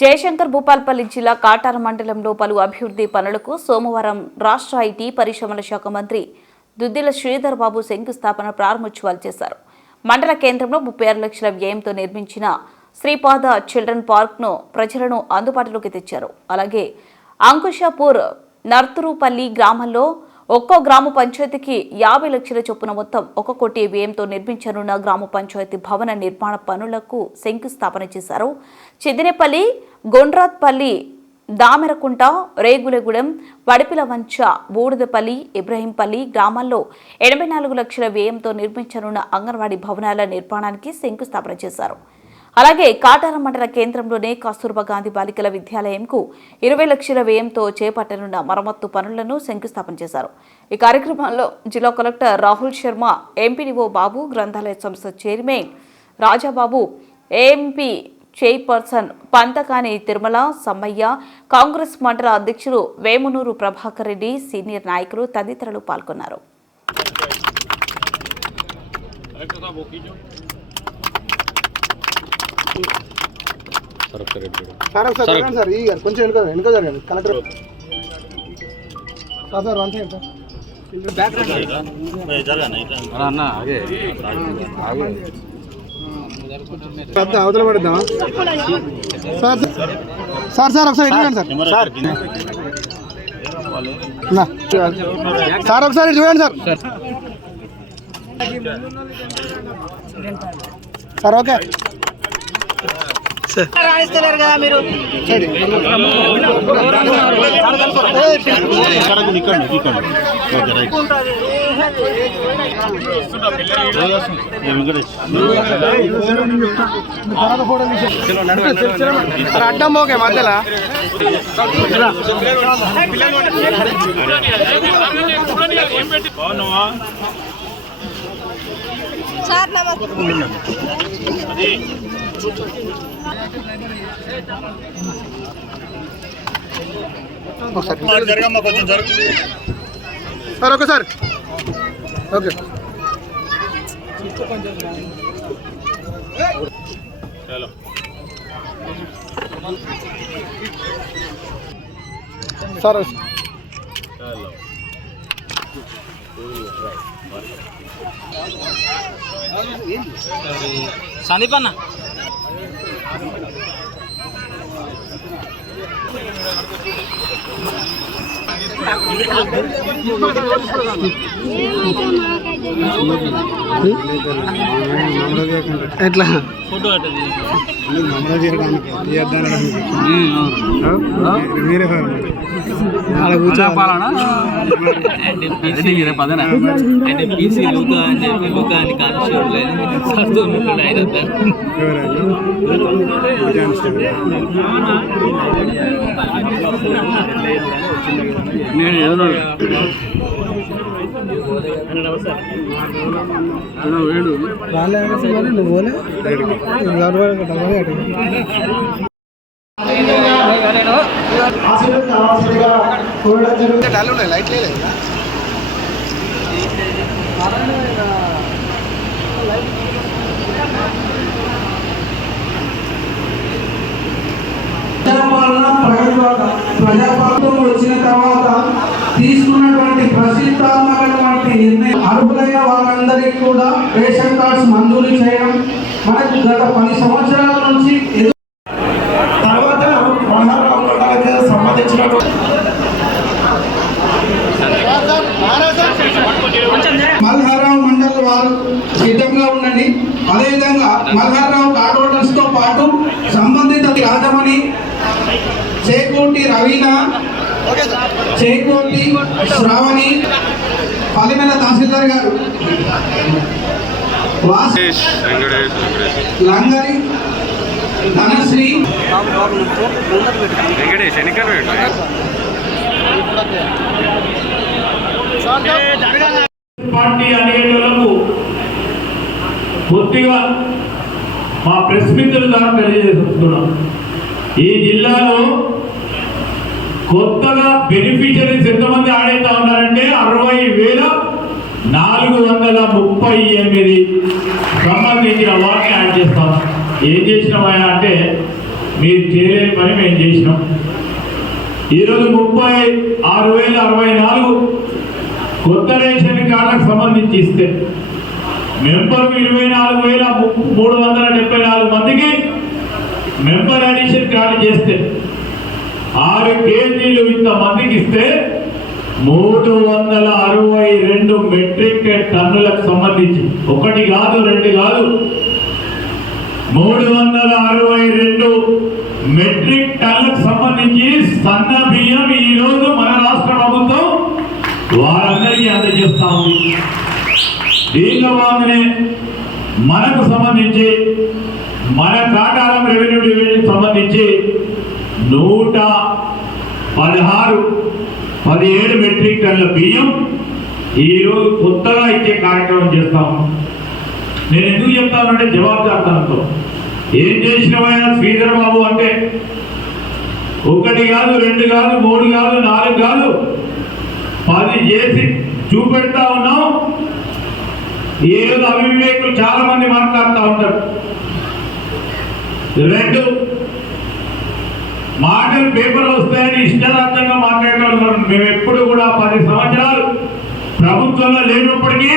జయశంకర్ భూపాల్పల్లి జిల్లా కాటార మండలంలో పలు అభివృద్ధి పనులకు సోమవారం రాష్ట్ర ఐటీ పరిశ్రమల శాఖ మంత్రి దుద్దిల శ్రీధర్ బాబు శంకుస్థాపన ప్రారంభోత్సవాలు చేశారు. మండల కేంద్రంలో ముప్పై ఆరు లక్షల వ్యయంతో నిర్మించిన శ్రీపాద చిల్డ్రన్ పార్క్ను ప్రజలను అందుబాటులోకి తెచ్చారు. అలాగే అంకుషాపూర్ నర్తురుపల్లి గ్రామంలో ఒక్కో గ్రామ పంచాయతీకి యాభై లక్షల చొప్పున మొత్తం ఒక కోటి వ్యయంతో నిర్మించనున్న గ్రామ పంచాయతీ భవన నిర్మాణ పనులకు శంకుస్థాపన చేశారు. చెదినేపల్లి గొండ్రాత్పల్లి దామెరకుంట రేగులగూడెం వడిపిల వంచ బూడిదపల్లి ఇబ్రహీంపల్లి గ్రామాల్లో ఎనభై నాలుగు లక్షల వ్యయంతో నిర్మించనున్న అంగన్వాడీ భవనాల నిర్మాణానికి శంకుస్థాపన చేశారు. అలాగే కాటారం మండల కేంద్రంలోనే కస్తూర్బా గాంధీ బాలికల విద్యాలయంకు ఇరవై లక్షల వ్యయంతో చేపట్టనున్న మరమ్మత్తు పనులను శంకుస్థాపన చేశారు. ఈ కార్యక్రమంలో జిల్లా కలెక్టర్ రాహుల్ శర్మ ఎంపీడీఓ బాబు గ్రంథాలయ సంస్థ chairman Rajababu AMP chairperson Panthakani Tirumala Sammaiah Congress మండల అధ్యక్షులు వేమునూరు ప్రభాకర్ రెడ్డి సీనియర్ నాయకులు తదితరులు పాల్గొన్నారు. సార్ ఒకసారి జరగండి సార్. ఈ కొంచెం వెనుక వెనుక జరగండి. Collector sir sir one second sir. అవతల పడుద్దాం సార్ సార్ సార్ ఒకసారి ఇటు చూడండి సార్. సార్ ఒకసారి ఇటు చూడండి సార్. Sir okay. సార్ అడ్డం ఓకే మధ్యలో. సార్ నమస్తే. ఒకసారి జరగమ్మా కొంచెం జరుగు sir okay sir okay hello sir hello Sandeep అన్న Thank you. ఎట్లా? ఫోటో అట్టది నమ్మడం చేయడానికి తీయద్దానడానికి మీరే అలా కూర్చోవాలా అంటే పీసీ లుకా అని చెప్పి లుకా అని కానిస్టేబుల్ సర్దు ఉంటాడు ఆయన అంతా. నేను ఎవరు వేడు. నువ్వు లైట్ లేదు ప్రజా- తీసుకున్నటువంటి ప్రసిద్ధాత్మకటువంటి నిర్ణయం. అర్హులైన వారందరికీ కూడా రేషన్ కార్డ్స్ మంజూరు చేయడం. మనకు గత పది సంవత్సరాల చేకూటి రవీనా చేకూటి శ్రావణి పల్లిమెల తహసీల్దార్ గారు. లంగరి ధనశ్రీ. పార్టీ అనేటోళ్ళకు పూర్తిగా మా ప్రెస్ మిత్రుల ద్వారా తెలియజేస్తున్నాం. ఈ జిల్లాలో కొత్తగా బెనిఫిషరీస్ ఎంతమంది ఆడైతా ఉన్నారంటే అరవై వేల నాలుగు వందల ముప్పై ఎనిమిది సంబంధించిన వాటిని యాడ్ చేస్తాం. ఏం చేసినామయ్యా అంటే మీరు చేయలేని పని మేము చేసినాం. ఈరోజు ముప్పై ఆరు వేల అరవై నాలుగు కొత్త రేషన్ కార్డులకు సంబంధించి ఇస్తే. మెంబర్ ఇరవై నాలుగు వేల ము- మూడు వందల డెబ్బై నాలుగు మందికి మెంబర్ అడిషన్ కార్డు చేస్తే ఆరు కేజీలు ఇంత మందికి ఇస్తే మూడు వందల అరవై రెండు మెట్రిక్ టన్నులకు సంబంధించి. ఒకటి కాదు రెండు కాదు. మూడు వందల అరవై రెండు మెట్రిక్ టన్నులకు సంబంధించి సన్న బియ్యం ఈరోజు మన రాష్ట్ర ప్రభుత్వం వారందరికీ అందజేస్తా ఉంది. దీనిలో భాగంగానే మనకు సంబంధించి మన కాటారం రెవెన్యూ డివిజన్ సంబంధించి నూట పదహారు పదిహేడు మెట్రిక్ టన్ల బియ్యం ఈరోజు కొత్తగా ఇచ్చే కార్యక్రమం చేస్తాము నేను ఎందుకు చెప్తానంటే జవాబుదారితనంతో. ఏం చేసినవైనా శ్రీధర్ బాబు అంటే ఒకటి కాదు రెండు కాదు మూడు కాదు నాలుగు కాదు. పది చేసి చూపెడతా ఉన్నాం. ఏదో అవివేకులు చాలా మంది మాట్లాడుతూ ఉంటారు. రెండు మాటలు పేపర్లు వస్తాయని ఇష్టరాజ్యంగా మాట్లాడగలుగుతారు మేము ఎప్పుడు కూడా పది సంవత్సరాలు ప్రభుత్వంలో లేనప్పటికీ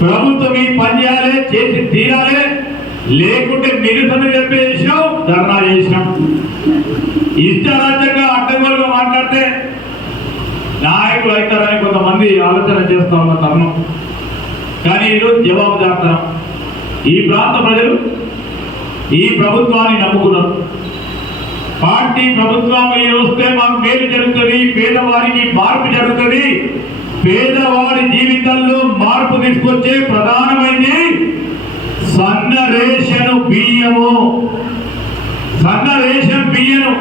ప్రభుత్వం ఈ పని చేయాలి చేసి తీరాలి. లేకుంటే నిరసన చేసినాం ధర్నా చేసినాం. ఇష్టరాజ్యంగా అడ్డగోలుగా మాట్లాడితే నాయకులు అవుతారని కొంతమంది ఆలోచన చేస్తా ఉన్న తరుణం. కానీ ఈరోజు జవాబుదారుతనం ఈ ప్రాంత ప్రజలు ఈ ప్రభుత్వాన్ని నమ్ముకున్నాం. పార్టీ ప్రభుత్వం వస్తే మాకు మేలు జరుగుతుంది పేదవారికి మార్పు జరుగుతుంది. పేదవారి జీవితంలో మార్పు తీసుకొచ్చే ప్రధానమైనది సన్న రేషన్ బియ్యము. సన్న రేషన్ బియ్యము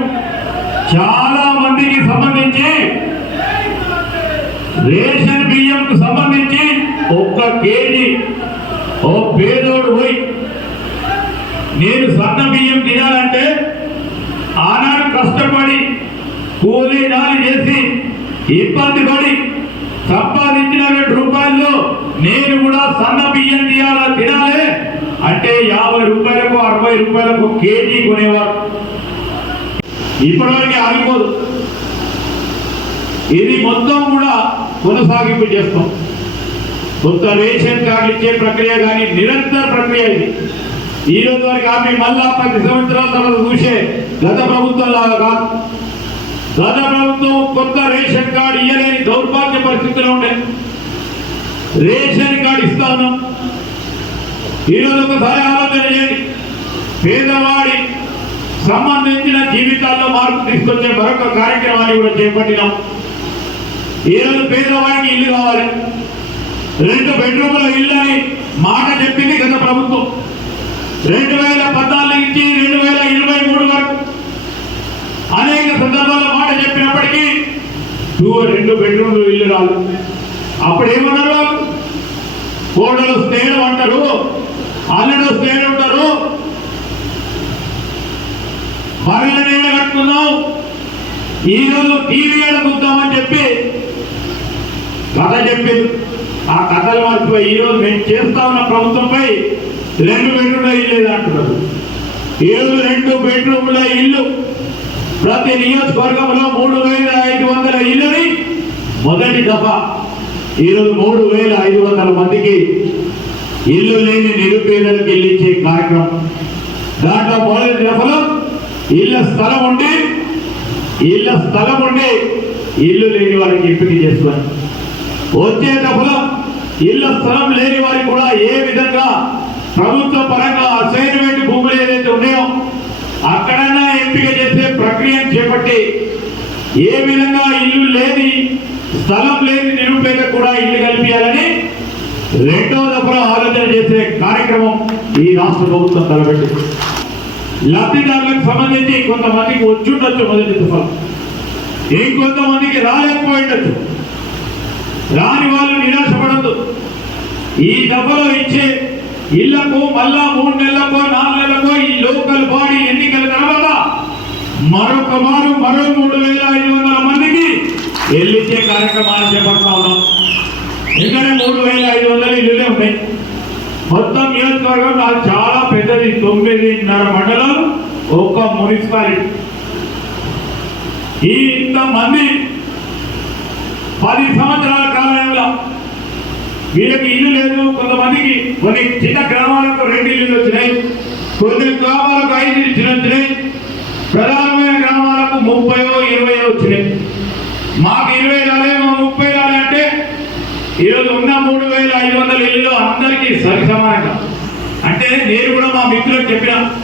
చాలా మందికి సంబంధించి రేషన్ బియ్యంకు సంబంధించి ఒక్క కేజీ ఓ పేదోడు పోయి నేను సన్న బియ్యం తినాలంటే ఆనాడు కష్టపడి కూలీ నాలి చేసి ఇబ్బంది పడి సంపాదించిన రెండు రూపాయల్లో నేను కూడా సన్న బియ్యం తీయాలా తినాలి? అంటే యాభై రూపాయలకు అరవై రూపాయలకు కేజీ కొనేవారు. ఇప్పటివరకు ఆగిపోదు. ఇది మొత్తం కూడా కొనసాగింపు చేస్తాం. కొత్త రేషన్ కార్డు ఇచ్చే ప్రక్రియ కానీ నిరంతర ప్రక్రియ ఇది. ఈ రోజు వరకు ఆమె మళ్ళా పది సంవత్సరాల తర్వాత చూసే గత ప్రభుత్వం లాగా. గత ప్రభుత్వం కొత్త రేషన్ కార్డు ఇయ్యలేని దౌర్భాగ్య పరిస్థితిలో ఉండే. రేషన్ కార్డు ఇస్తాను ఈరోజు ఒకసారి ఆలోచన చేయండి. పేదవాడి సంబంధించిన జీవితాల్లో మార్పు తీసుకొచ్చే మరొక కార్యక్రమాన్ని కూడా చేపట్టినాం. ఈరోజు పేదవాడికి ఇల్లు కావాలి. రెండు బెడ్రూమ్ల ఇల్లు అని మాట చెప్పింది గత ప్రభుత్వం. రెండు వేల పద్నాలుగు నుంచి రెండు వేల ఇరవై మూడు వరకు అనేక సందర్భాల్లో మాట చెప్పినప్పటికీ టూ రెండు బెడ్రూమ్లు ఇల్లు రాదు. అప్పుడేమన్నారు కోడలు స్నేహం అంటారు అల్లుడు స్నేహం ఉంటారు మరల నేను కట్టుకుందాం. ఈ రోజు టీవీ చూద్దామని చెప్పి కథ చెప్పింది. ఆ కథలు మర్చిపోయి ఈ రోజు మేము చేస్తా ఉన్న ప్రభుత్వంపై రెండు బెడ్రూమ్ల ఇల్లు అంటున్నారు ఏడు రెండు బెడ్రూమ్ల ఇల్లు. ప్రతి నియోజకవర్గంలో మూడు వేల ఐదు వందల ఇల్లుని మొదటి దఫా ఈరోజు మూడు వేల ఐదు వందల మందికి ఇల్లు లేని నిరుపేదలకు ఇల్లు ఇచ్చే కార్యక్రమం. దాంట్లో మొదటి దఫలో ఇళ్ళ స్థలం ఉండి ఇళ్ళ స్థలం ఉండి ఇల్లు లేని వారికి ఎంపిక చేస్తున్నారు వచ్చే దఫలో ఇళ్ళ స్థలం లేని వారికి కూడా ఏ విధంగా ప్రభుత్వ పరంగా అసైన్మెంట్ భూములు ఏదైతే ఉన్నాయో అక్కడన్నా ఎంపిక చేసే ప్రక్రియను చేపట్టి ఏ విధంగా ఇల్లు లేని స్థలం లేని నిరుపేద కూడా ఇల్లు కల్పించాలని రెండవ దఫలో ఆలోచన చేసే కార్యక్రమం ఈ రాష్ట్ర ప్రభుత్వం తలపెట్టింది. లబ్ధిదారులకు సంబంధించి కొంతమందికి వచ్చిండొచ్చు మొదటి దఫలో ఇంకొంతమందికి రాలేకపోయిండొచ్చు. రాని వాళ్ళు నిరాశపడద్దు. ఈ దఫలో ఇచ్చే ఇళ్ళకు మళ్ళా మూడు నెలలకో నాలుగు నెలలకో ఈ లోకల్ బాడీ ఎన్నికల తర్వాత మరొక మారు మరో మూడు వేల ఐదు వందల మందికి ఎల్లిచ్చే కార్యక్రమాలు చేపడతా ఉన్నాం. ఎందుకంటే మూడు వేల ఐదు వందల ఇల్లులే ఉన్నాయి మొత్తం నియోజకవర్గం నాకు చాలా పెద్దది తొమ్మిదిన్నర మండలం ఒక్క మున్సిపాలిటీ. ఈ ఇంతమంది పది సంవత్సరాల కాలంలో వీళ్ళకి ఇల్లు లేదు. కొంతమందికి కొన్ని చిన్న గ్రామాలకు రెండు ఇల్లు వచ్చినాయి. కొన్ని గ్రామాలకు ఐదు ఇల్లు వచ్చినాయి. ప్రధానమైన గ్రామాలకు ముప్పైయో ఇరవయో వచ్చినాయి. మాకు ఇరవై రాలే మా ముప్పై రాలే అంటే ఈరోజు ఉన్న మూడు వేల ఐదు వందల ఇల్లు అందరికీ సరి సమానంగా అంటే నేను కూడా మా మిత్రులకు చెప్పిన